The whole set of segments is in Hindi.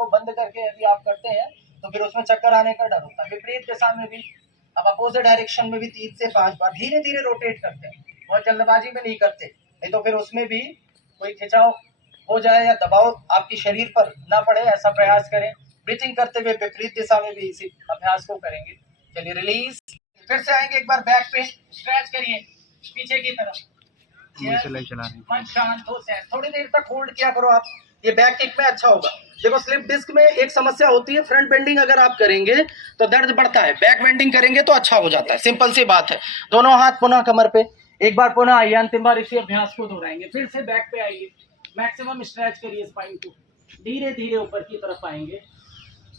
को बंद करके यदि आप करते हैं तो फिर उसमें चक्कर आने का डर होता है। विपरीत दिशा में भी अब अपोजिट डायरेक्शन में भी 3 से 5 बार धीरे धीरे रोटेट करते हैं और जल्दबाजी में नहीं करते, नहीं तो फिर उसमें भी कोई खिंचाव हो जाए या दबाव आपकी शरीर पर ना पड़े, ऐसा प्रयास करें। ब्रीथिंग करते हुए विपरीत दिशा में भी इसी अभ्यास को करेंगे। चलिए रिलीज, फिर से आएंगे, एक बार बैक पे स्ट्रेच करिए पीछे की तरफ, मन शांत हो जाए, थोड़ी देर तक होल्ड किया करो आप, ये बैक किक में अच्छा होगा। देखो स्लिप डिस्क में एक समस्या होती है, फ्रंट बेंडिंग अगर आप करेंगे तो दर्द बढ़ता है, बैक बेंडिंग करेंगे तो अच्छा हो जाता है, सिंपल सी बात है। दोनों हाथ पुनः कमर पे, एक बार पुनः आइए, अंतिम बार इसी अभ्यास को दोहराएंगे। फिर से बैक पे आइए, मैक्सिमम स्ट्रेच करिए स्पाइन को, धीरे धीरे ऊपर की तरफ आएंगे,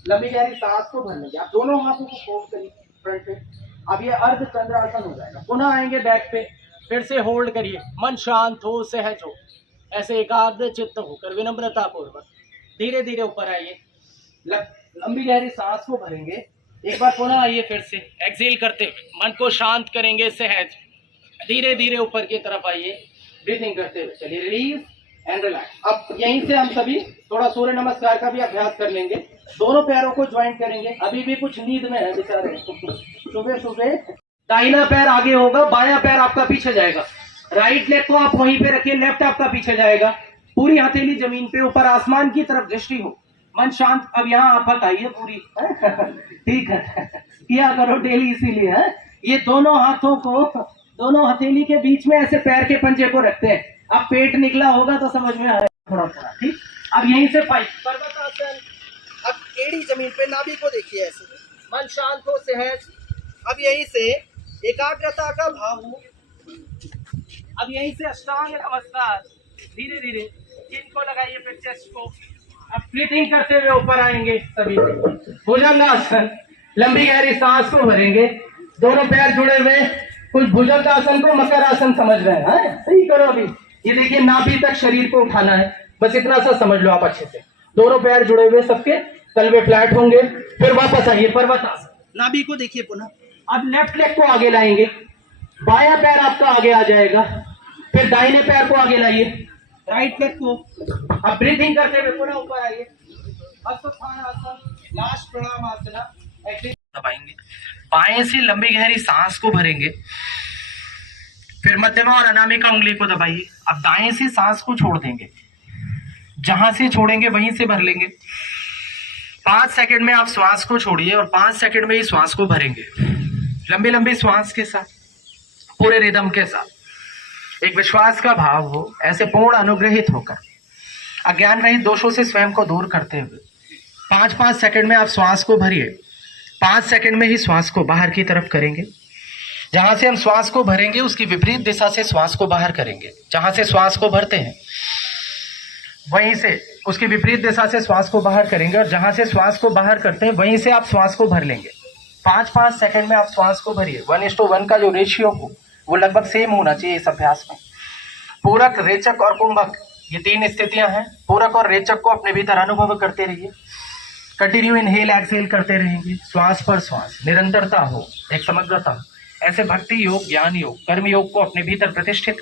लंबी गहरी सांस को भर लेंगे। आप दोनों हाथों को फोल्ड करिए फ्रंट पे, अब ये अर्ध चंद्रासन हो जाएगा। पुनः आएंगे बैक पे, फिर से होल्ड करिए, मन शांत हो, सहज हो, ऐसे एकाग्र चित्त होकर विनम्रता पूर्वक धीरे धीरे ऊपर आइए, लंबी गहरी सांस को भरेंगे। एक बार पुनः आइए, फिर से एक्सेल करते हुए मन को शांत करेंगे, सहज धीरे धीरे ऊपर की तरफ आइए, ब्रीथिंग करते हुए। चलिए रिलीज एंड रिलैक्स। अब यहीं से हम सभी थोड़ा सूर्य नमस्कार का भी अभ्यास कर लेंगे। दोनों पैरों को ज्वाइंट करेंगे, अभी भी कुछ नींद में है बेचारे। सुबह सुबह दाहिना पैर आगे होगा, बायां पैर आपका पीछे जाएगा, राइट लेग को आप वहीं पे रखिए, लेफ्ट आपका पीछे जाएगा, पूरी हथेली जमीन पे, ऊपर आसमान की तरफ दृष्टि हो, मन शांत। अब यहाँ आप बताइए पूरी ठीक है, किया करो डेली, इसीलिए है ये दोनों हाथों को दोनों हथेली के बीच में ऐसे पैर के पंजे को रखते हैं। अब पेट निकला होगा तो समझ में आया थोड़ा थोड़ा, ठीक। अब यहीं से पर्वतासन, अब एड़ी जमीन पे, नाभि को देखिए ऐसे, मन शांत हो, सहज। अब यहीं से एकाग्रता का भाव हो, अब यहीं से अष्टांग नमस्कार, धीरे धीरे चिन को लगाइए, फिर चेस्ट को। अब ब्रीथिंग करते हुए ऊपर आएंगे सभी, भुजंगासन, लंबी गहरी सांस को भरेंगे, दोनों पैर जुड़े हुए, कुछ भुजंगासन को मकर आसन समझ रहे हैं, सही करो। अभी ये देखिए, नाभि तक शरीर को उठाना है, बस इतना सा समझ लो आप अच्छे से। दोनों पैर जुड़े हुए, सबके तलवे फ्लैट होंगे। फिर वापस आइए पर्वतासन, नाभि को देखिए पुनः। अब लेफ्ट लेग को आगे लाएंगे, बायां पैर आपका आगे आ जाएगा, फिर दाहिने पैर को आगे लाइए, राइट लेग को। अब ब्रीथिंग करते हुए पुनः ऊपर आइए, लास्ट प्रणाम आसना, दबाएंगे, बाएं से लंबी गहरी सांस को भरेंगे, फिर मध्यमा और अनामिका उंगली को दबाइए। अब दाएं से सांस को छोड़ देंगे, जहां से छोड़ेंगे वहीं से भर लेंगे। 5 सेकंड में आप श्वास को छोड़िए और 5 सेकंड में ही श्वास को भरेंगे, लंबी लंबी श्वास के साथ, पूरे रिदम के साथ, एक विश्वास का भाव हो, ऐसे पूर्ण अनुग्रहित होकर, अज्ञान रहित दोषों से स्वयं को दूर करते हुए 5-5 सेकंड में आप श्वास को भरिए। 5 सेकंड में ही श्वास को बाहर की तरफ करेंगे, जहां से हम श्वास को भरेंगे उसकी विपरीत दिशा से श्वास को बाहर करेंगे। जहां से श्वास को भरते हैं वहीं से उसकी विपरीत दिशा से श्वास को बाहर करेंगे, और जहां से श्वास को बाहर करते हैं वहीं से आप श्वास को भर लेंगे। 5-5 सेकंड में आप श्वास को भरिए। 1:1 का जो रेशियो हो वो लगभग सेम होना चाहिए इस अभ्यास में। पूरक, रेचक और कुंभक, ये 3 स्थितियां हैं। पूरक और रेचक को अपने भीतर अनुभव करते रहिए, कंटिन्यू इनहेल एक्सहेल करते रहेंगे, श्वास पर श्वास, निरंतरता हो, एक समग्रता हो। ऐसे भक्ति योग, ज्ञान योग, कर्म योग को अपने भीतर प्रतिष्ठित